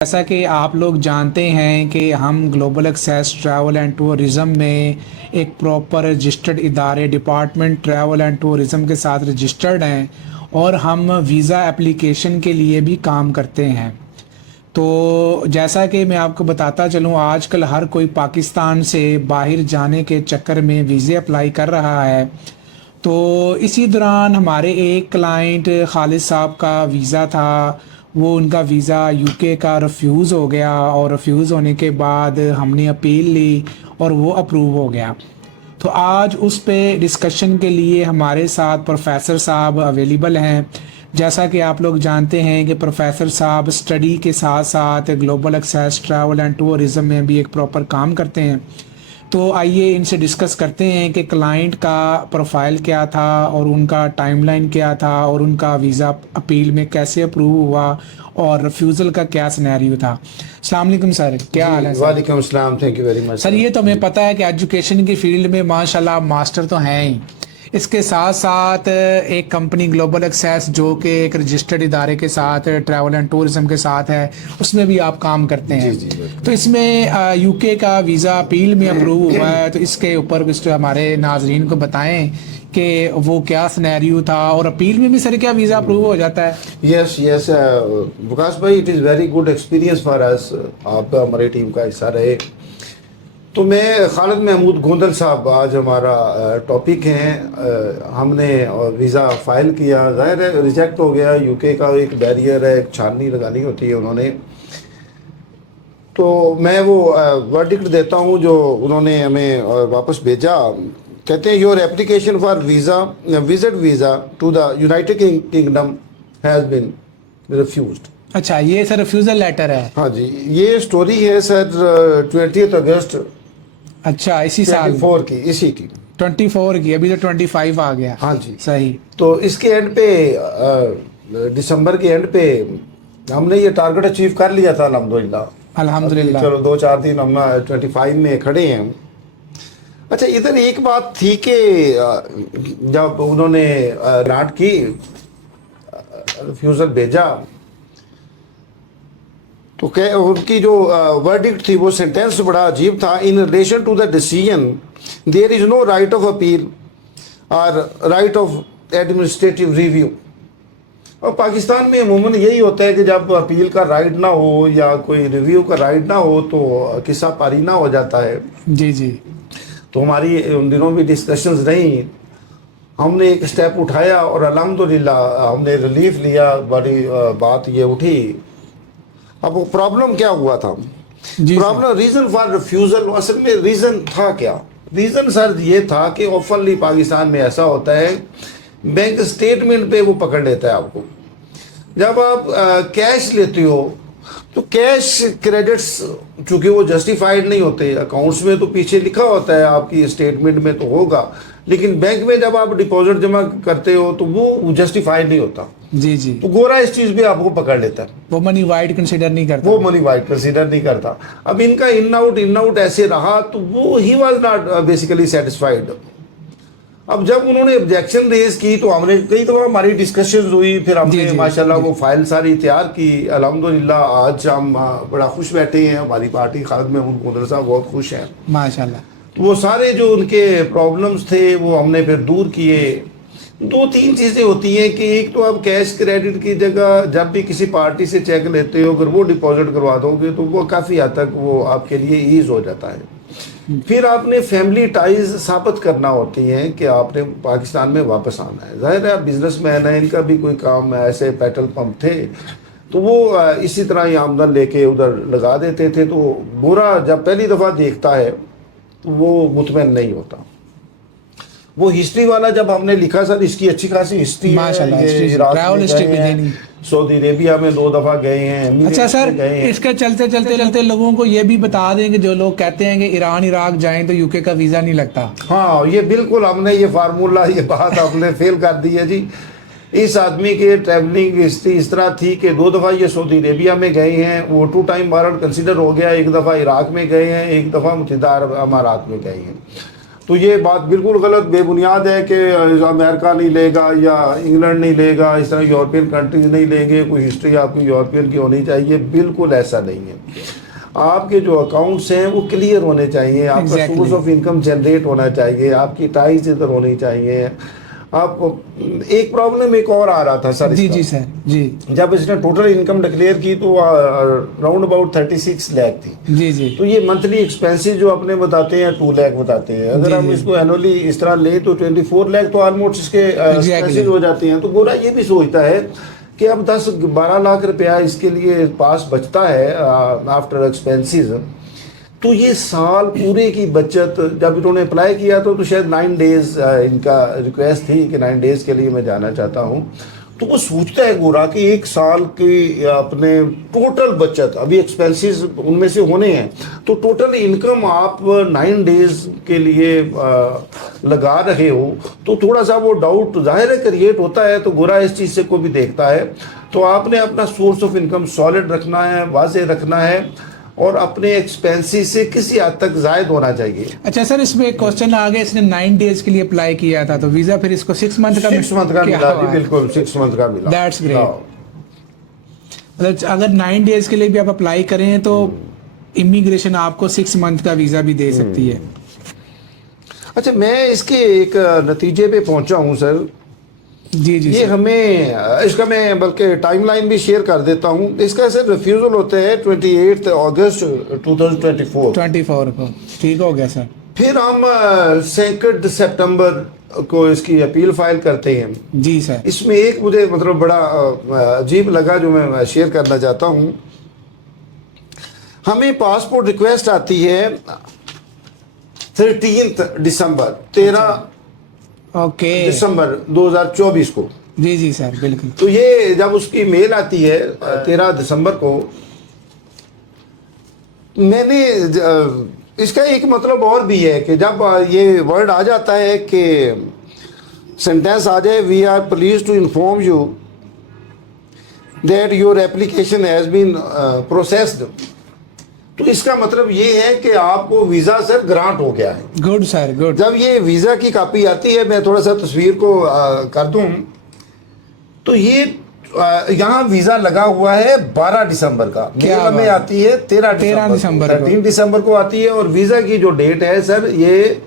जैसा कि आप लोग जानते हैं कि हम Global access travel and Tourism में एक प्रॉपर रजिस्टर्ड इदारे डिपार्टमेंट ट्रैवल एंड टूरिज़म के साथ रजिस्टर्ड हैं और हम वीज़ा एप्लीकेशन के लिए भी काम करते हैं। तो जैसा कि मैं आपको बताता चलूँ, आजकल हर कोई पाकिस्तान से बाहर जाने के चक्कर में वीज़े अप्लाई कर रहा है। तो इसी दौरान हमारे एक क्लाइंट खालिद साहब का वीज़ा था, वो उनका वीज़ा यूके का रिफ्यूज़ हो गया और रिफ्यूज़ होने के बाद हमने अपील ली और वो अप्रूव हो गया। तो आज उस पे डिस्कशन के लिए हमारे साथ प्रोफेसर साहब अवेलेबल हैं। जैसा कि आप लोग जानते हैं कि प्रोफेसर साहब स्टडी के साथ साथ Global access travel and Tourism में भी एक प्रॉपर काम करते हैं। तो आइए इनसे डिस्कस करते हैं कि क्लाइंट का प्रोफाइल क्या था और उनका टाइमलाइन क्या था और उनका वीज़ा अपील में कैसे अप्रूव हुआ और रिफ्यूज़ल का क्या सिनेरियो था। अस्सलाम वालेकुम सर, क्या हाल है सर? वालेकुम अस्सलाम, thank you very much sir, ये तो हमें पता है कि एजुकेशन की फील्ड में माशाल्लाह मास्टर तो हैं ही, इसके साथ साथ एक कंपनी ग्लोबल एक्सेस जो कि एक रजिस्टर्ड इदारे के साथ ट्रैवल एंड टूरिज़म के साथ है, उसमें भी आप काम करते हैं। जी जी। तो इसमें यूके का वीज़ा अपील में अप्रूव हुआ है, तो इसके ऊपर कुछ हमारे नाजरीन को बताएं कि वो क्या सिनेरियो था और अपील में भी सर क्या वीज़ा अप्रूव हो जाता है? यस यस विकास भाई, it is very good experience for us. आप हमारी टीम का हिस्सा रहे। तो मैं खालिद महमूद गोंदल साहब, आज हमारा टॉपिक है। हमने वीज़ा फाइल किया, ज़ाहिर है रिजेक्ट हो गया। यूके का एक बैरियर है, एक छाननी लगानी होती है उन्होंने। तो मैं वो वर्डिक्ट देता हूँ जो उन्होंने हमें वापस भेजा। कहते हैं your application for visa visit visa to the United Kingdom has been refused. अच्छा, ये सर रिफ्यूज़ल लेटर है? हाँ जी, ये स्टोरी है सर 20 अगस्त अच्छा, इसी साल 24 की, इसी की 24 की। अभी तो 25 आ गया। हाँ जी, सही। तो इसके एंड पे दिसंबर के एंड पे हमने ये टारगेट अचीव कर लिया था अल्हम्दुलिल्लाह। अल्हम्दुलिल्लाह। चलो 2-4 दिन हम 25 में खड़े हैं। अच्छा, इधर एक बात थी कि जब उन्होंने ग्रांट की, रिफ्यूज़ल भेजा, तो क्या उनकी जो वर्डिक्ट थी वो सेंटेंस बड़ा अजीब था। In relation to the decision there is no right of appeal और राइट ऑफ एडमिनिस्ट्रेटिव रिव्यू। और पाकिस्तान में अमूमन यही होता है कि जब अपील का राइट ना हो या कोई रिव्यू का राइट ना हो तो किस्सा पारी ना हो जाता है। जी जी। तो हमारी उन दिनों भी डिस्कशंस रही। हमने एक स्टेप उठाया और अल्हम्दुलिल्लाह हमने रिलीफ लिया। बड़ी बात ये उठी। अब वो प्रॉब्लम क्या हुआ था? प्रॉब्लम रीज़न फॉर रिफ्यूज़ल, असल में रीज़न था क्या? रीज़न सर ये था कि ओपनली पाकिस्तान में ऐसा होता है, बैंक स्टेटमेंट पे वो पकड़ लेता है आपको। जब आप कैश लेते हो तो कैश क्रेडिट्स चूँकि वो जस्टिफाइड नहीं होते, अकाउंट्स में तो पीछे लिखा होता है, आपकी स्टेटमेंट में तो होगा, लेकिन बैंक में जब आप डिपॉजिट जमा करते हो तो वो जस्टिफाइड नहीं होता। जी जी। तो गोरा इस चीज़ पे आपको पकड़ लेता है। वो मनी वाइड कंसीडर नहीं करता। वो मनी वाइड कंसीडर नहीं करता। अब इनका इन आउट ऐसे रहा तो वो he was not basically satisfied. अब जब उन्होंने ऑब्जेक्शन रेज की तो हमने कई दफ़ा हमारी डिस्कशन हुई, फिर हमने माशाल्लाह वो फाइल सारी तैयार की। अल्हम्दुलिल्लाह आज हम बड़ा खुश बैठे हैं। हमारी पार्टी खालिद महमूद गोंदल साहब बहुत खुश हैं माशाल्लाह। तो वो सारे जो उनके प्रॉब्लम्स थे वो हमने फिर दूर किए। 2-3 चीज़ें होती हैं कि एक तो आप कैश क्रेडिट की जगह जब भी किसी पार्टी से चेक लेते हो, अगर वो डिपॉजिट करवा दोगे तो वो काफ़ी हद तक वो आपके लिए ईज हो जाता है। फिर आपने फैमिली टाइज साबित करना होती हैं कि आपने पाकिस्तान में वापस आना है। ज़ाहिर है बिजनेसमैन है, इनका भी कोई काम है, ऐसे पेट्रोल पंप थे तो वो इसी तरह ही आमदन लेके उधर लगा देते थे। तो बुरा जब पहली दफ़ा देखता है तो वो मुतमईन नहीं होता। वो हिस्ट्री वाला जब हमने लिखा सर, इसकी अच्छी खासी हिस्ट्री है। सऊदी अरेबिया में 2 दफ़ा गए हैं। अच्छा सर, इसके चलते चलते लोगों को ये भी बता दें कि जो लोग कहते हैं कि ईरान इराक जाएं तो यूके का वीज़ा नहीं लगता। हाँ, ये बिल्कुल हमने ये फार्मूला, ये बात हमने फेल कर दी है जी। इस आदमी के ट्रैवलिंग हिस्ट्री इस तरह थी कि 2 दफ़ा ये सऊदी अरेबिया में गए हैं, वो 2 टाइम वारंट कंसिडर हो गया। 1 दफ़ा इराक में गए हैं, 1 दफ़ा मुत्तहिदा अरब अमारात में गए हैं। तो ये बात बिल्कुल गलत बेबुनियाद है कि अमेरिका नहीं लेगा या इंग्लैंड नहीं लेगा, इस तरह यूरोपियन कंट्रीज नहीं लेंगे, कोई हिस्ट्री आपकी यूरोपियन की होनी चाहिए। बिल्कुल ऐसा नहीं है। आपके जो अकाउंट्स हैं वो क्लियर होने चाहिए, आपका सोर्स ऑफ इनकम जनरेट होना चाहिए, आपकी टाइज इधर होनी चाहिए। आप एक प्रॉब्लम एक और आ रहा था सर, जी सर जी, जब इसने टोटल इनकम डिक्लेयर की तो राउंड अबाउट 36 लाख थी। जी तो ये मंथली एक्सपेंसेस जो अपने बताते हैं 2 लाख बताते हैं, अगर हम इसको एनुअली इस तरह ले तो 24 लाख तो ऑलमोस्ट इसके एक्सपेंसेस हो जाते हैं। तो गोरा ये भी सोचता है कि अब 10-12 लाख रुपया इसके लिए पास बचता है आफ्टर एक्सपेंसेस, तो ये साल पूरे की बचत। जब इन्होंने अप्लाई किया तो शायद 9 डेज इनका रिक्वेस्ट थी कि 9 डेज के लिए मैं जाना चाहता हूँ। तो वो सोचता है गोरा कि एक साल की अपने टोटल बचत, अभी एक्सपेंसेस उनमें से होने हैं, तो टोटल इनकम आप 9 डेज के लिए लगा रहे हो, तो थोड़ा सा वो डाउट जाहिर है क्रिएट होता है। तो गोरा इस चीज़ से को भी देखता है। तो आपने अपना सोर्स ऑफ इनकम सॉलिड रखना है, वाज़े रखना है, और अपने एक्सपेंसेस से किसी हद तक जायद होना चाहिए। अच्छा सर, इसमें एक क्वेश्चन आ गया, इसने 9 डेज के लिए अप्लाई किया था, तो वीजा फिर इसको 6 मंथ का 6 मंथ का मिला जी, बिल्कुल 6 मंथ का मिला। That's great. मतलब अगर 9 डेज के लिए भी आप अप्लाई करें तो इमिग्रेशन आपको 6 मंथ का वीजा भी दे सकती है। अच्छा, मैं इसके एक नतीजे पे पहुंचा हूं सर। जी ये हमें इसका मैं बल्कि टाइमलाइन भी शेयर कर देता हूं। इसका सर रिफ्यूजल होता है 28 अगस्त 2024 को। ठीक हो गया सर। फिर हम 2 सितंबर को इसकी अपील फाइल करते हैं। जी सर। इसमें एक मुझे मतलब बड़ा अजीब लगा जो मैं शेयर करना चाहता हूं। हमें पासपोर्ट रिक्वेस्ट आती है 13 दिसंबर 2024 को। जी सर बिल्कुल। तो ये जब उसकी मेल आती है 13 दिसंबर को, मैंने इसका एक मतलब और भी है कि जब ये वर्ड आ जाता है कि सेंटेंस आ जाए, we are pleased to inform you that your application has been processed, तो इसका मतलब ये है कि आपको वीज़ा सर ग्रांट हो गया है। Good sir, good. जब ये वीज़ा की कॉपी आती है, मैं थोड़ा सा तस्वीर को कर दूं, तो ये यहाँ वीज़ा लगा हुआ है 12 दिसंबर का, मेल में आती है 13 दिसंबर 13 दिसंबर को आती है, और वीज़ा की जो डेट है सर ये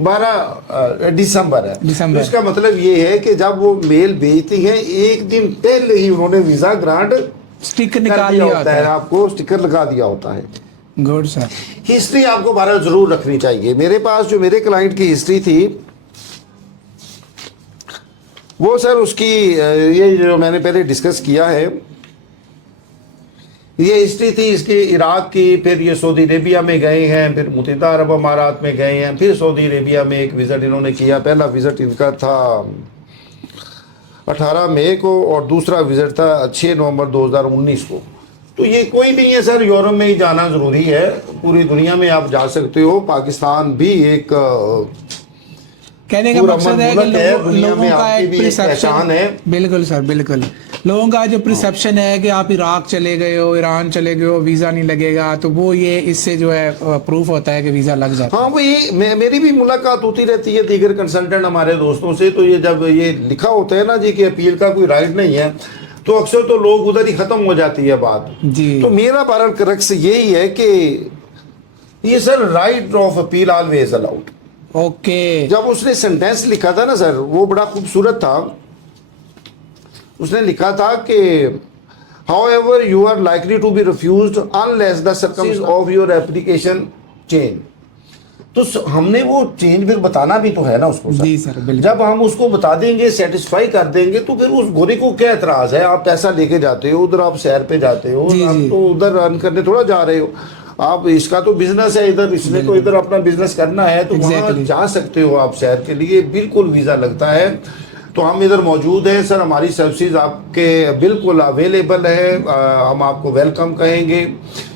12 दिसंबर है। तो इसका मतलब ये है कि जब वो मेल भेजती हैं एक दिन पहले ही उन्होंने वीज़ा ग्रांट स्टिकर निकाल दिया होता है, आपको स्टिकर लगा दिया होता है। Good sir. हिस्ट्री आपको बारह जरूर रखनी चाहिए। मेरे पास जो मेरे क्लाइंट की हिस्ट्री थी वो सर उसकी ये जो मैंने पहले डिस्कस किया है, ये हिस्ट्री थी इसकी इराक की, फिर ये सऊदी अरेबिया में गए हैं, फिर मुत्तहिदा अरब अमारात में गए हैं, फिर सऊदी अरेबिया में एक विज़िट इन्होंने किया। पहला विज़िट इनका था 18 मई को और दूसरा विज़िट था 6 नवंबर 2019 को। तो ये कोई नहीं है सर, यूरोप में ही जाना ज़रूरी है, पूरी दुनिया में आप जा सकते हो। पाकिस्तान भी एक कहने का मकसद है कि लोगों का एक परसेप्शन है। बिल्कुल सर, बिल्कुल। लोगों का जो परसेप्शन है कि आप इराक चले गए हो, ईरान चले गए हो, वीज़ा नहीं लगेगा, तो वो ये इससे जो है प्रूफ होता है कि वीज़ा लग जाता है। हाँ, वही मेरी भी मुलाकात होती रहती है दीगर कंसल्टेंट हमारे दोस्तों से। तो ये जब ये लिखा होता है ना जी कि अपील का कोई राइट नहीं है, तो अक्सर तो लोग उधर ही ख़त्म हो जाती है बात जी। तो मेरा बारह करक्स यही है कि ये sir right of appeal always allowed. Okay. जब उसने सेंटेंस लिखा था ना सर, वो बड़ा खूबसूरत था। उसने लिखा था कि however you are likely to be refused unless the circumstances of your application change. तो हमने वो चेंज फिर बताना भी तो है ना उसको सर। जी सर, बिल्कुल। जब हम उसको बता देंगे, सेटिस्फाई कर देंगे, तो फिर उस गोरे को क्या एतराज है? आप पैसा लेके जाते हो उधर, आप सैर पे जाते हो, आप तो उधर रन करने थोड़ा जा रहे हो। आप इसका तो बिजनेस है इधर, इसने तो इधर अपना बिजनेस करना है, तो वहाँ जा सकते हो आप सैर के लिए, बिल्कुल वीज़ा लगता है। तो हम इधर मौजूद हैं सर, हमारी सर्विसेज आपके बिल्कुल अवेलेबल है, हम आपको वेलकम कहेंगे।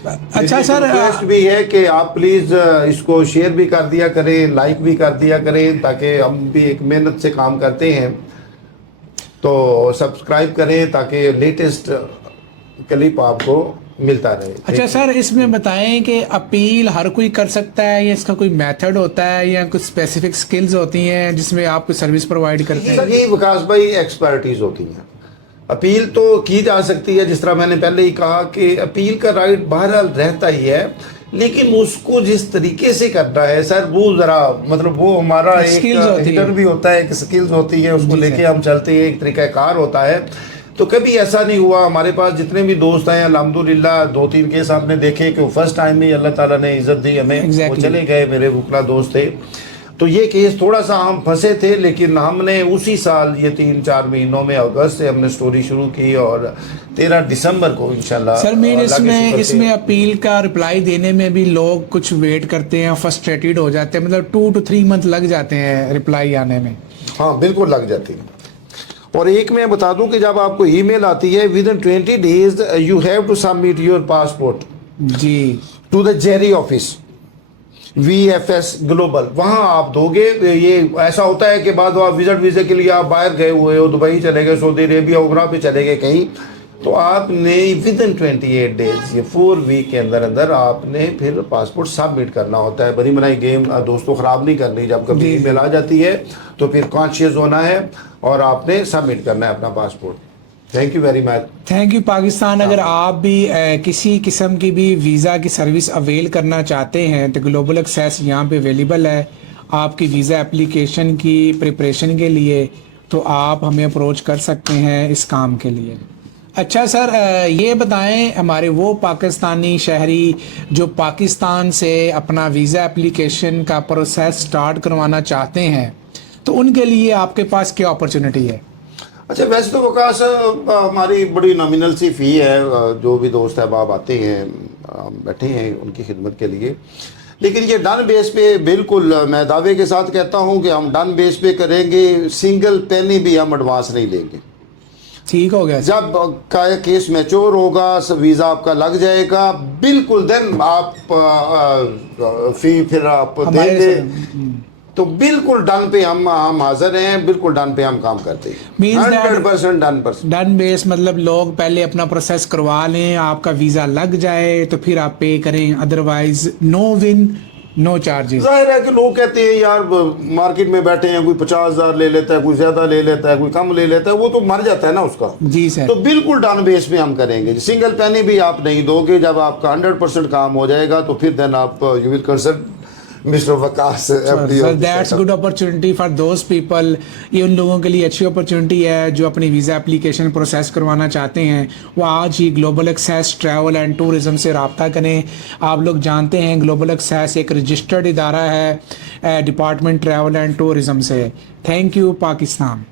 अच्छा सर, रिक्वेस्ट भी है कि आप प्लीज़ इसको शेयर भी कर दिया करें, लाइक भी कर दिया करें, ताकि हम भी एक मेहनत से काम करते हैं। तो सब्सक्राइब करें ताकि लेटेस्ट क्लिप आपको मिलता रहे। अच्छा सर, इसमें बताएं कि अपील हर कोई कर सकता है या इसका कोई मेथड होता है या कुछ स्पेसिफिक स्किल्स होती हैं जिसमें आप कोई सर्विस प्रोवाइड करते हैं? सर ये विकास भाई एक्सपर्टीज होती है। अपील तो की जा सकती है, जिस तरह मैंने पहले ही कहा कि अपील का राइट बहरहाल रहता ही है, लेकिन उसको जिस तरीके से करना है सर वो जरा मतलब वो हमारा एक हिडन भी होता है, एक स्किल्स होती है, उसको लेके हम चलते हैं, एक तरीकाकार होता है। तो कभी ऐसा नहीं हुआ, हमारे पास जितने भी दोस्त हैं अल्हम्दुलिल्लाह 2-3 केस आपने देखे कि फर्स्ट टाइम में अल्लाह ताला ने इज्जत दी हमें, वो चले गए, मेरे वकला दोस्त थे। तो ये केस थोड़ा सा हम फंसे थे, लेकिन हमने उसी साल ये 3-4 महीनों में अगस्त से हमने स्टोरी शुरू की और 13 दिसंबर को इंशाल्लाह। सर मेन इसमें अपील का रिप्लाई देने में भी लोग कुछ वेट करते हैं, फ्रस्ट्रेटेड हो जाते हैं, मतलब 2 to 3 मंथ लग जाते हैं रिप्लाई आने में। हाँ बिल्कुल लग जाती है। और एक मैं बता दूं कि जब आपको ईमेल आती है within 20 days you have to submit your passport जी to the Gerry office VFS Global, वहाँ आप दोगे। ये ऐसा होता है कि बाद आप विजिट वीज़े के लिए आप बाहर गए हुए हो, दुबई चले गए, सऊदी अरेबिया उमरा पे चले गए कहीं, तो आपने विद इन 28 days ये 4 वीक के अंदर अंदर आपने फिर पासपोर्ट सबमिट करना होता है। बनी बनाई गेम दोस्तों ख़राब नहीं करनी, जब कभी ईमेल आ जाती है तो फिर कॉन्शियस होना है और आपने सबमिट करना है अपना passport. Thank you very much. Thank you Pakistan. अगर आप भी किसी किस्म की भी वीज़ा की सर्विस अवेल करना चाहते हैं तो ग्लोबल एक्सेस यहाँ पे अवेलेबल है आपकी वीज़ा एप्लीकेशन की प्रिपरेशन के लिए, तो आप हमें अप्रोच कर सकते हैं इस काम के लिए। अच्छा सर, ये बताएं हमारे वो पाकिस्तानी शहरी जो पाकिस्तान से अपना वीज़ा एप्लीकेशन का प्रोसेस स्टार्ट करवाना चाहते हैं, तो उनके लिए आपके पास क्या अपॉर्चुनिटी है? अच्छा वैसे तो विकास हमारी बड़ी नॉमिनल सी फ़ी है, जो भी दोस्त अहबाब आते हैं बैठे हैं उनकी खिदमत के लिए, लेकिन ये डन बेस पे बिल्कुल मैं दावे के साथ कहता हूँ कि हम डन बेस पे करेंगे, सिंगल पेनी भी हम एडवांस नहीं लेंगे। ठीक हो गया। जब का केस मैच्योर होगा, वीज़ा आपका लग जाएगा, बिल्कुल देन आप फी फिर आप देंगे, तो बिल्कुल डन पे हम हाजिर हैं, बिल्कुल डन पे हम काम करते हैं, 100% डन बेस मतलब लोग पहले अपना प्रोसेस करवा लें, आपका वीज़ा लग जाए तो फिर आप पे करें, otherwise no win no charges. जाहिर है कि लोग कहते हैं यार मार्केट में बैठे हैं, कोई 50,000 ले लेता है, कोई ज्यादा ले लेता है, कोई कम ले लेता है, वो तो मर जाता है ना उसका। जी सर। तो बिल्कुल डन बेस पे हम करेंगे, सिंगल पेनी भी आप नहीं दोगे। जब आपका 100% काम हो जाएगा तो फिर देन आप you will consult mister Waqas. That's good opportunity for those people. ये उन लोगों के लिए अच्छी अपॉर्चुनिटी है जो अपनी वीज़ा एप्लीकेशन प्रोसेस करवाना चाहते हैं, वो आज ही global access travel and tourism से रब्ता करें। आप लोग जानते हैं ग्लोबल एक्सेस एक रजिस्टर्ड इदारा है डिपार्टमेंट ट्रैवल एंड टूरिज़्म से। Thank you Pakistan.